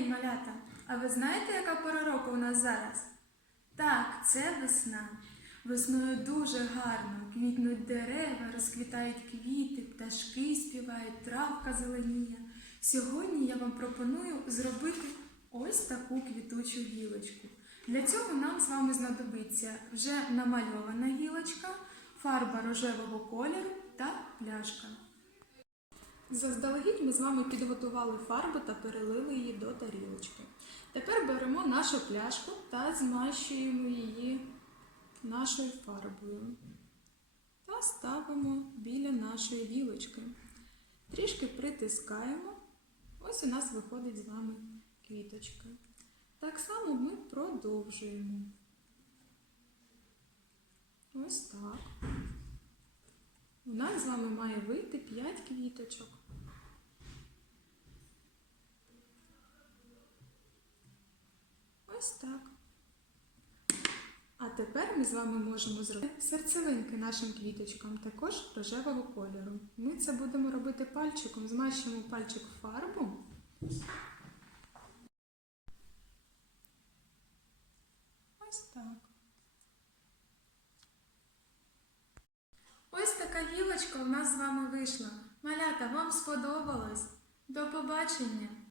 день, малята! А ви знаєте, яка пора року у нас зараз? Так, це весна. Весною дуже гарно. Квітнуть дерева, розквітають квіти, пташки співають, травка зеленіє. Сьогодні я вам пропоную зробити ось таку квітучу гілочку. Для цього нам з вами знадобиться вже намальована гілочка, фарба рожевого кольору та. Заздалегідь ми з вами підготували фарбу та перелили її до тарілочки. Тепер беремо нашу пляшку та змащуємо її нашою фарбою та ставимо біля нашої гілочки. Трішки притискаємо. Ось у нас виходить з вами квіточка. Так само ми продовжуємо. Ось так. У нас з вами має вийти 5 квіточок. Ось так. А тепер ми з вами можемо зробити серцевинки нашим квіточкам, також рожевого кольору. Ми це будемо робити пальчиком, змащуємо пальчик в фарбу. Ось так. Ось така гілочка у нас з вами вийшла. Малята, вам сподобалось? До побачення!